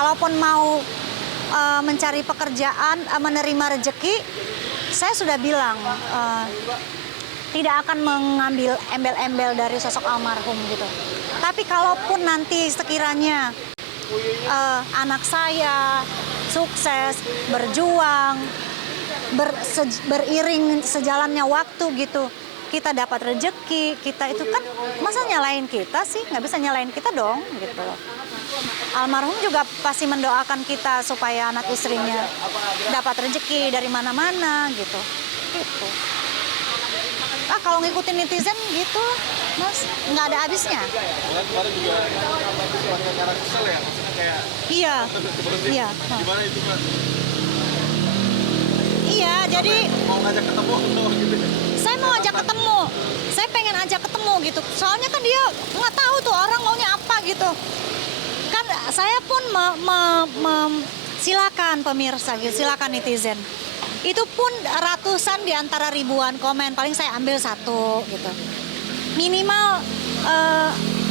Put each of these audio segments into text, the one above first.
kalaupun mau mencari pekerjaan, menerima rezeki, saya sudah bilang tidak akan mengambil embel-embel dari sosok almarhum gitu. Tapi kalaupun nanti sekiranya anak saya sukses, berjuang, beriring sejalannya waktu gitu, kita dapat rezeki, kita itu kan masa nyalain kita sih, nggak bisa nyalain kita dong gitu. Almarhum juga pasti mendoakan kita supaya anak istrinya dapat rezeki dari mana-mana gitu. Gitu. Kalau ngikutin netizen gitu, Mas, nggak ada habisnya. Kemarin juga karena kesel ya, maksudnya kayak Iya. Iya. Gimana itu, Mbak? Iya, jadi Mau ngajak ketemu gitu. saya mau ajak ketemu. Saya pengen ajak ketemu gitu. Soalnya kan dia nggak tahu tuh orang maunya apa gitu. Kan saya pun silakan pemirsa gitu, silakan netizen. Itu pun ratusan di antara ribuan komen, paling saya ambil satu gitu. Minimal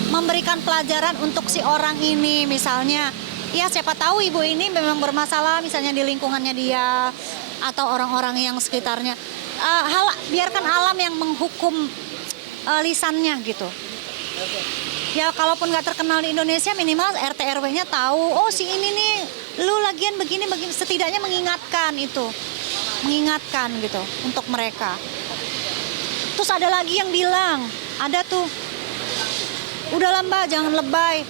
memberikan pelajaran untuk si orang ini, misalnya ya siapa tahu ibu ini memang bermasalah misalnya di lingkungannya dia atau orang-orang yang sekitarnya. Biarkan alam yang menghukum lisannya gitu. Ya kalaupun nggak terkenal di Indonesia, minimal RT RW-nya tahu, oh si ini nih lu lagian begini, setidaknya mengingatkan itu. Mengingatkan gitu untuk mereka. Terus ada lagi yang bilang, ada tuh, udahlah Mbak jangan lebay,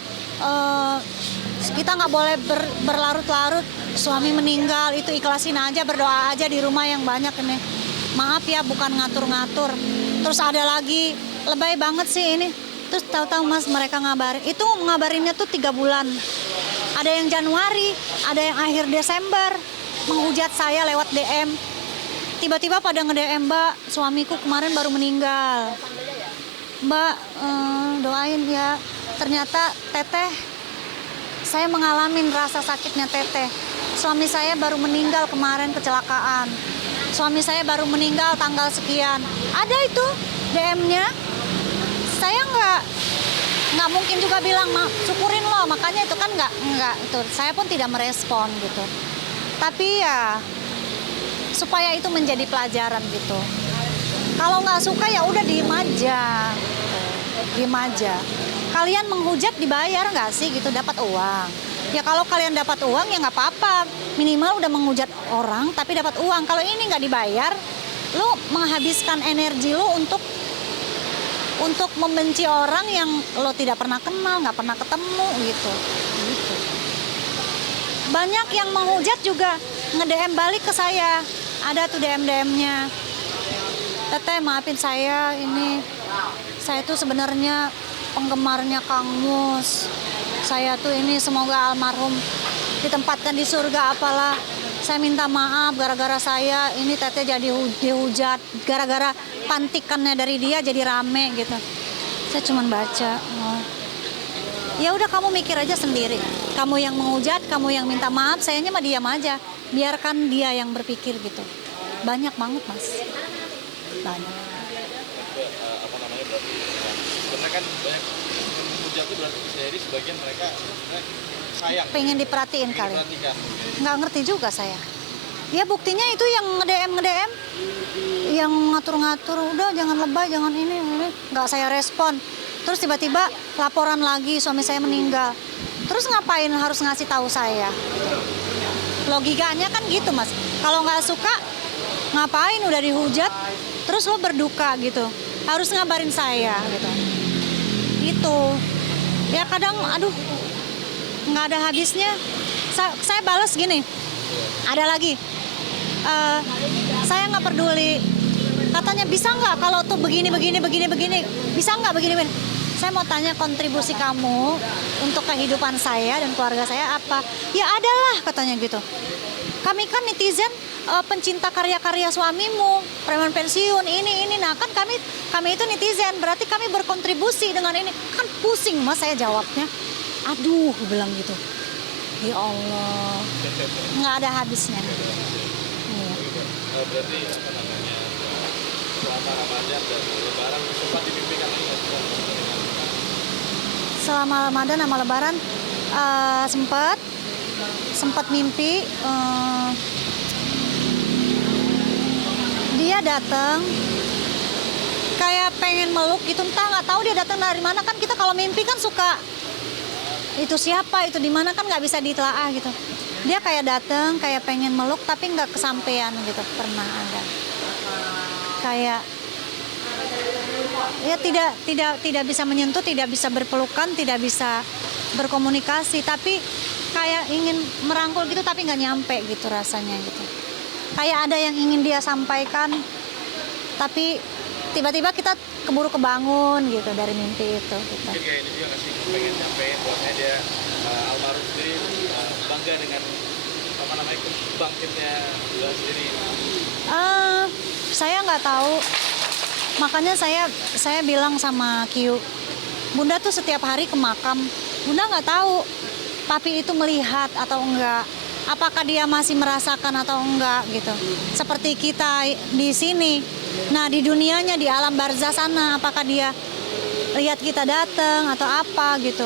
kita nggak boleh berlarut-larut, suami meninggal itu ikhlasin aja, berdoa aja di rumah yang banyak ini. Maaf ya bukan ngatur-ngatur. Terus ada lagi, lebay banget sih ini. Terus tahu-tahu Mas mereka ngabarin, itu ngabarinnya tuh 3 bulan. Ada yang Januari, ada yang akhir Desember, menghujat saya lewat DM. Tiba-tiba pada nge-DM, Mbak, suamiku kemarin baru meninggal. Mbak, doain ya. Ternyata Teteh, saya mengalami rasa sakitnya Teteh. Suami saya baru meninggal kemarin kecelakaan. Suami saya baru meninggal tanggal sekian. Ada itu DM-nya. Saya nggak mungkin juga bilang, syukurin loh, makanya itu kan nggak itu. Saya pun tidak merespon gitu. Tapi ya supaya itu menjadi pelajaran gitu. Kalau nggak suka ya udah diem aja, diem aja. Kalian menghujat dibayar nggak sih gitu, dapat uang. Ya kalau kalian dapat uang ya nggak apa-apa. Minimal udah menghujat orang tapi dapat uang. Kalau ini nggak dibayar, lu menghabiskan energi lu untuk membenci orang yang lo tidak pernah kenal, nggak pernah ketemu gitu. Banyak yang menghujat juga nge-DM balik ke saya. Ada tuh DM-DM-nya. Teteh maafin saya, ini saya tuh sebenarnya penggemarnya Kang Mus. Saya tuh ini semoga almarhum ditempatkan di surga apalah. Saya minta maaf gara-gara saya ini Teteh jadi dihujat, gara-gara pantikannya dari dia jadi rame gitu. Saya cuma baca. Oh. Ya udah kamu mikir aja sendiri. Kamu yang menghujat, kamu yang minta maaf, sayanya mah diam aja. Biarkan dia yang berpikir gitu. Banyak banget Mas. Banyak. Apa namanya berarti? Sebenarnya kan banyak menghujat itu berarti jadi sebagian mereka sayang. Pengen diperhatiin kali. Diperhatikan. Nggak ngerti juga saya. Ya buktinya itu yang nge-DM, yang ngatur-ngatur, udah jangan lebay, jangan ini. Nggak saya respon. Terus tiba-tiba laporan lagi suami saya meninggal. Terus ngapain harus ngasih tahu saya? Logikanya kan gitu Mas. Kalau nggak suka, ngapain udah dihujat, terus lo berduka gitu. Harus ngabarin saya gitu. Itu. Ya kadang, aduh, nggak ada habisnya. Saya balas gini. Ada lagi. Saya nggak peduli. Katanya bisa nggak kalau tuh begini. Bisa nggak begini. Saya mau tanya kontribusi kamu untuk kehidupan saya dan keluarga saya apa? Ya adalah katanya gitu. Kami kan netizen pencinta karya-karya suamimu, preman pensiun ini. Nah kan kami itu netizen, berarti kami berkontribusi dengan ini. Kan pusing Mas saya jawabnya. Aduh, bilang gitu. Ya Allah, nggak ada habisnya. Iya. Berarti apa namanya selama Ramadan dan Lebaran sempat dimimpikan ini? Selama Ramadan sama Lebaran sempat. sempat mimpi dia datang kayak pengen meluk gitu, entah nggak tahu dia datang dari mana. Kan kita kalau mimpi kan suka itu siapa, itu di mana, kan nggak bisa ditelaah gitu. Dia kayak datang kayak pengen meluk tapi nggak kesampaian gitu, pernah ada kayak ya tidak bisa menyentuh, tidak bisa berpelukan, tidak bisa berkomunikasi, tapi kayak ingin merangkul gitu tapi nggak nyampe gitu rasanya gitu. Kayak ada yang ingin dia sampaikan tapi tiba-tiba kita keburu kebangun gitu dari mimpi itu gitu. Mungkin kayak ini juga nggak sih, pengen nyampein bahwasanya dia almarhum sendiri bangga dengan apa namanya bangkitnya beliau sendiri. Saya nggak tahu, makanya saya bilang sama Kiyu, Bunda tuh setiap hari ke makam, Bunda nggak tahu Papi itu melihat atau enggak, apakah dia masih merasakan atau enggak gitu. Seperti kita di sini, nah di dunianya di alam barzah sana, apakah dia lihat kita datang atau apa gitu.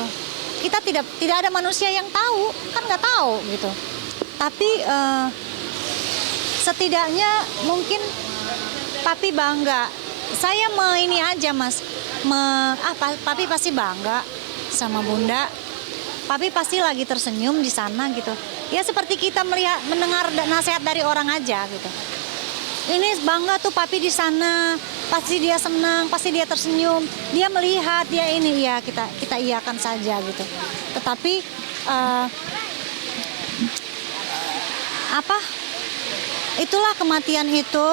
Kita tidak ada manusia yang tahu, kan nggak tahu gitu. Tapi setidaknya mungkin Papi bangga. Saya ini aja Mas, Papi pasti bangga sama Bunda. Papi pasti lagi tersenyum di sana gitu. Ya seperti kita mendengar nasihat dari orang aja gitu. Ini bangga tuh Papi di sana, pasti dia senang, pasti dia tersenyum, dia melihat, dia ini, ya kita iyakan saja gitu. Tetapi itulah kematian itu,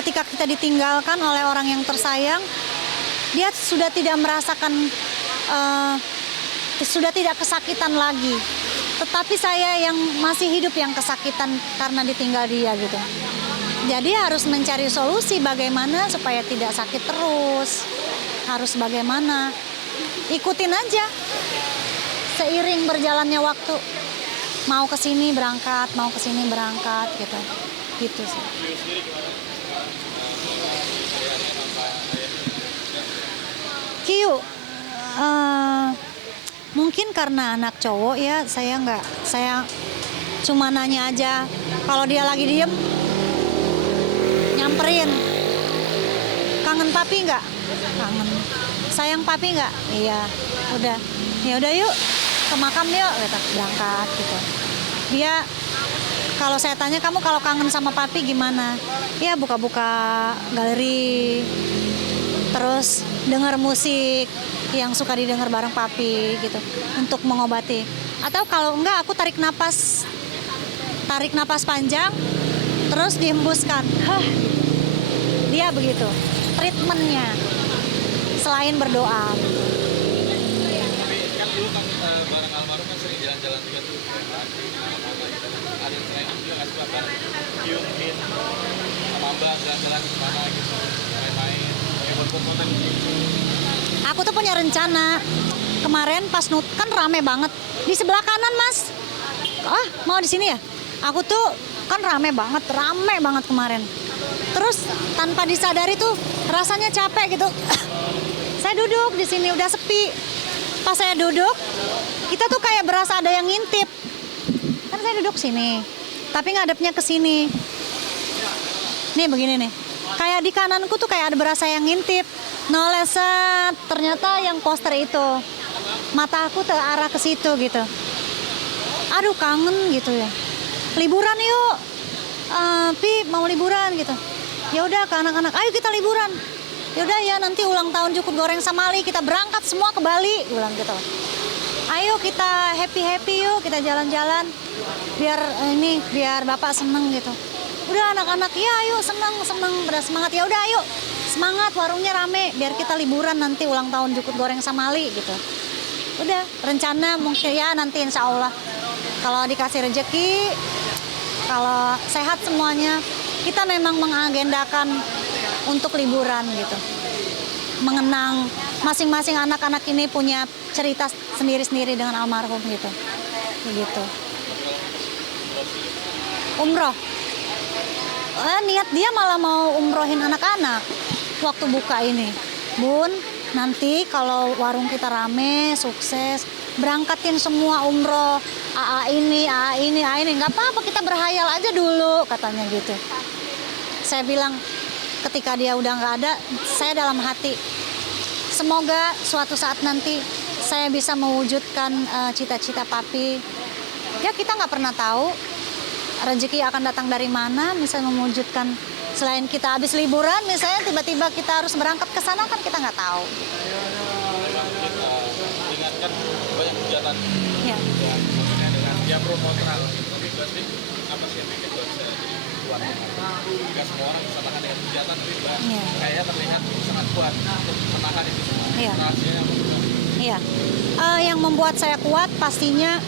ketika kita ditinggalkan oleh orang yang tersayang, dia sudah tidak merasakan, sudah tidak kesakitan lagi. Tetapi saya yang masih hidup yang kesakitan karena ditinggal dia gitu. Jadi harus mencari solusi bagaimana supaya tidak sakit terus. Harus bagaimana? Ikutin aja. Seiring berjalannya waktu. Mau ke sini berangkat, mau ke sini berangkat gitu. Gitu sih. Kiyu, mungkin karena anak cowok ya, saya cuma nanya aja. Kalau dia lagi diem, nyamperin. Kangen Papi nggak? Kangen. Sayang Papi nggak? Iya. Udah. Ya udah yuk ke makam yuk, kita berangkat gitu. Dia kalau saya tanya, kamu kalau kangen sama Papi gimana? Ya buka-buka galeri, terus dengar musik yang suka didengar bareng Papi gitu untuk mengobati. Atau kalau enggak, aku tarik napas panjang, terus dihembuskan. Dia begitu treatmentnya selain berdoa. Kan dulu kan bareng almarhum kan sering jalan-jalan juga tuh, mana-mana gitu. Ada yang selain itu juga nggak suka kan? Mungkin sama Mbak jalan-jalan kemana gitu, main-main, kayak buat foto gitu. Aku tuh punya rencana. Kemarin pas kan rame banget di sebelah kanan Mas. Mau di sini ya? Aku tuh kan rame banget kemarin. Terus tanpa disadari tuh rasanya capek gitu. Saya duduk di sini udah sepi. Pas saya duduk, kita tuh kayak berasa ada yang ngintip. Kan saya duduk sini, tapi ngadepnya ke sini. Nih begini nih. Kayak di kananku tuh kayak ada berasa yang ngintip. Noleset, ternyata yang poster itu. Mata aku terarah ke situ gitu. Aduh kangen gitu ya. Liburan yuk. Pi mau liburan gitu. Ya udah ke anak-anak, ayo kita liburan. Ya udah ya, nanti ulang tahun Jukut Goreng Samali kita berangkat semua ke Bali, bilang gitu. Ayo kita happy yuk, kita jalan-jalan. Biar Bapak seneng gitu. Udah anak-anak, ya ayo seneng pada semangat. Ya udah ayo semangat, warungnya rame biar kita liburan nanti ulang tahun Jukut Goreng Samali gitu. Udah rencana mungkin ya nanti insya Allah kalau dikasih rezeki, kalau sehat semuanya, kita memang mengagendakan untuk liburan gitu. Mengenang masing-masing anak-anak ini punya cerita sendiri-sendiri dengan almarhum gitu. Begitu. Umroh. Niat dia malah mau umrohin anak-anak waktu buka ini. Bun, nanti kalau warung kita rame, sukses, berangkatin semua umroh AA ini, nggak apa-apa kita berhayal aja dulu katanya gitu. Saya bilang ketika dia udah nggak ada, saya dalam hati semoga suatu saat nanti saya bisa mewujudkan cita-cita papi. Ya kita nggak pernah tahu rezeki akan datang dari mana, misalnya mewujudkan selain kita habis liburan misalnya tiba-tiba kita harus berangkat ke sana kan kita nggak tahu. Memang kita ingatkan banyak hujatan Ya. ya, maksudnya dengan dia pro kontra gitu. Tapi berarti apa sih yang bikin Mbak bisa jadi kuat? Jika semua orang bisa tahan dengan hujatan, tapi Mbak Iya. kayaknya terlihat sangat kuat untuk menahan itu semua. Iya. Rahasianya apa? Iya, yang membuat saya kuat pastinya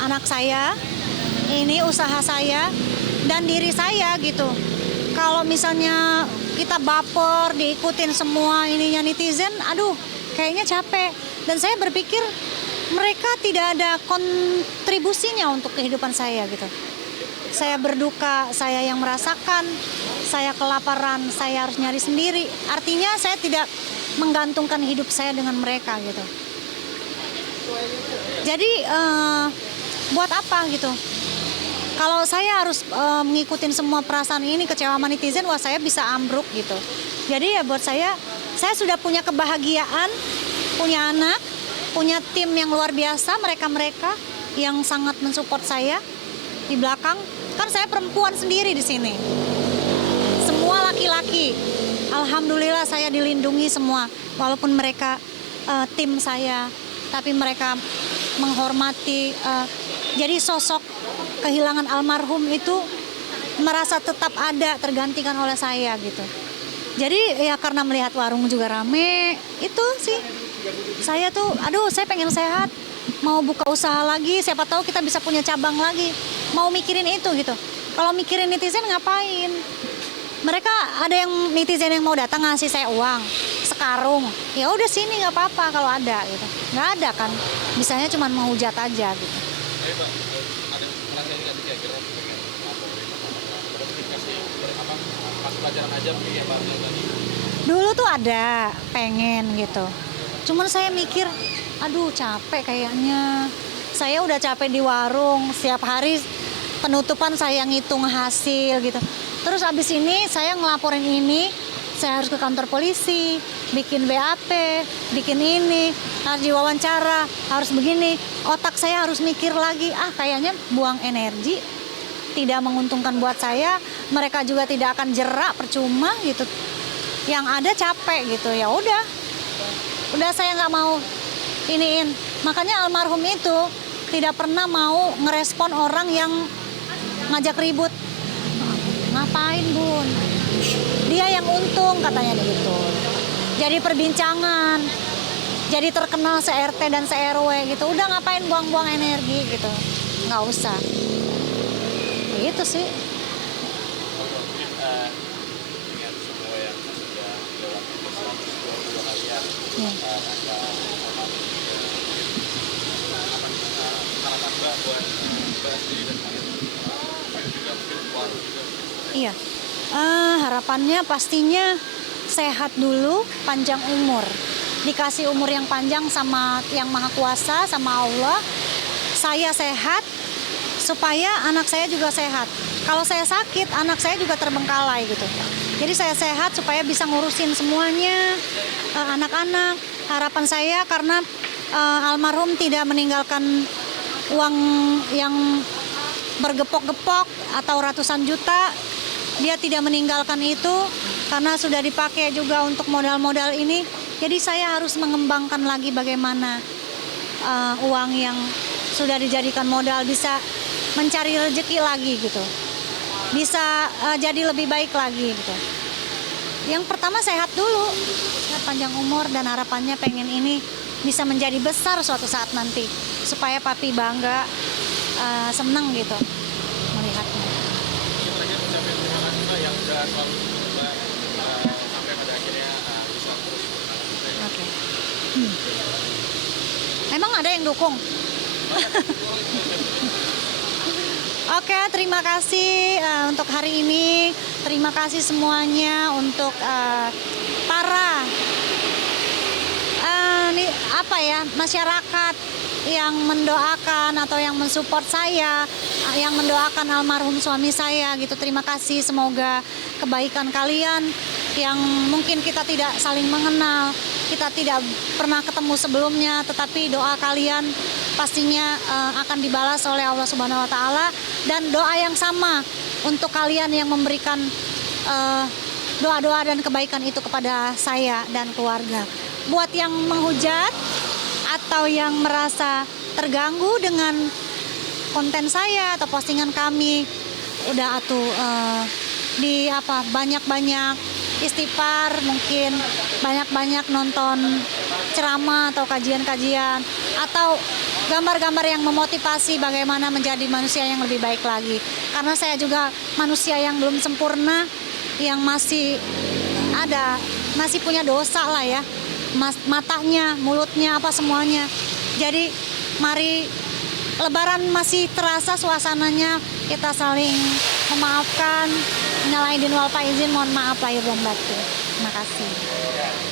anak saya, ini usaha saya dan diri saya gitu. Kalau misalnya kita baper diikutin semua ininya netizen, aduh kayaknya capek. Dan saya berpikir mereka tidak ada kontribusinya untuk kehidupan saya gitu. Saya berduka, saya yang merasakan, saya kelaparan, saya harus nyari sendiri. Artinya saya tidak menggantungkan hidup saya dengan mereka gitu. Jadi buat apa gitu? Kalau saya harus mengikutin semua perasaan ini, kecewa sama netizen, wah saya bisa ambruk gitu. Jadi ya buat saya sudah punya kebahagiaan, punya anak, punya tim yang luar biasa, mereka-mereka yang sangat mensupport saya di belakang. Kan saya perempuan sendiri di sini. Semua laki-laki. Alhamdulillah saya dilindungi semua. Walaupun mereka tim saya, tapi mereka menghormati. Jadi sosok kehilangan almarhum itu merasa tetap ada, tergantikan oleh saya gitu. Jadi ya karena melihat warung juga rame, itu sih. Saya tuh, aduh saya pengen sehat. Mau buka usaha lagi, siapa tahu kita bisa punya cabang lagi. Mau mikirin itu gitu. Kalau mikirin netizen ngapain? Mereka ada yang netizen yang mau datang ngasih saya uang sekarung. Ya udah sini nggak apa-apa kalau ada gitu. Nggak ada kan. Bisanya cuma menghujat aja gitu. Tapi Mbak, ada perasaan nggak sih kira-kira dikasih apa pas pelajaran aja mungkin ya Pak bilang tadi. Dulu tuh ada pengen gitu. Cuman saya mikir, aduh capek kayaknya. Saya udah capek di warung, setiap hari penutupan saya ngitung hasil gitu. Terus abis ini saya ngelaporin ini, saya harus ke kantor polisi, bikin BAP, bikin ini, harus diwawancara, harus begini. Otak saya harus mikir lagi, kayaknya buang energi, tidak menguntungkan buat saya, mereka juga tidak akan jerak, percuma gitu. Yang ada capek gitu, ya udah saya nggak mau iniin. Makanya almarhum itu tidak pernah mau ngerespon orang yang ngajak ribut. Ngapain bun? Dia yang untung katanya gitu. Jadi perbincangan, jadi terkenal se-RT dan se-RW gitu. Udah ngapain buang-buang energi gitu, nggak usah. Gitu sih. Mungkin ingat semua yang sudah lewat 122 harian Ya. tanpa harapan Mbak buat Mbak sendiri dan kalian juga mungkin keluarga juga. Iya. Harapannya pastinya sehat dulu, panjang umur. Dikasih umur yang panjang sama Yang Maha Kuasa, sama Allah. Saya sehat supaya anak saya juga sehat. Kalau saya sakit, anak saya juga terbengkalai gitu. Jadi saya sehat supaya bisa ngurusin semuanya, anak-anak. Harapan saya karena almarhum tidak meninggalkan uang yang bergepok-gepok atau ratusan juta. Dia tidak meninggalkan itu karena sudah dipakai juga untuk modal-modal ini. Jadi saya harus mengembangkan lagi bagaimana uang yang sudah dijadikan modal bisa mencari rezeki lagi gitu. Bisa jadi lebih baik lagi gitu. Yang pertama sehat dulu, sehat panjang umur, dan harapannya pengen ini bisa menjadi besar suatu saat nanti. Supaya papi bangga, seneng gitu melihatnya. Mungkin terakhir ucapin terima kasih Mbak yang udah selalu Mbak sampai pada akhirnya bisa terus bertahan. Oke. Emang ada yang dukung? Oke, terima kasih untuk hari ini. Terima kasih semuanya untuk para masyarakat yang mendoakan atau yang mensupport saya, yang mendoakan almarhum suami saya gitu. Terima kasih, semoga kebaikan kalian yang mungkin kita tidak saling mengenal, kita tidak pernah ketemu sebelumnya, tetapi doa kalian pastinya akan dibalas oleh Allah Subhanahu wa taala, dan doa yang sama untuk kalian yang memberikan doa-doa dan kebaikan itu kepada saya dan keluarga. Buat yang menghujat atau yang merasa terganggu dengan konten saya atau postingan kami, udah atuh banyak-banyak istighfar, mungkin banyak-banyak nonton ceramah atau kajian-kajian atau gambar-gambar yang memotivasi bagaimana menjadi manusia yang lebih baik lagi. Karena saya juga manusia yang belum sempurna, yang masih punya dosa lah ya, matanya, mulutnya, apa semuanya. Jadi mari, Lebaran masih terasa suasananya, kita saling memaafkan, minal aidin wal faizin, mohon maaf lahir dan batin. Terima kasih.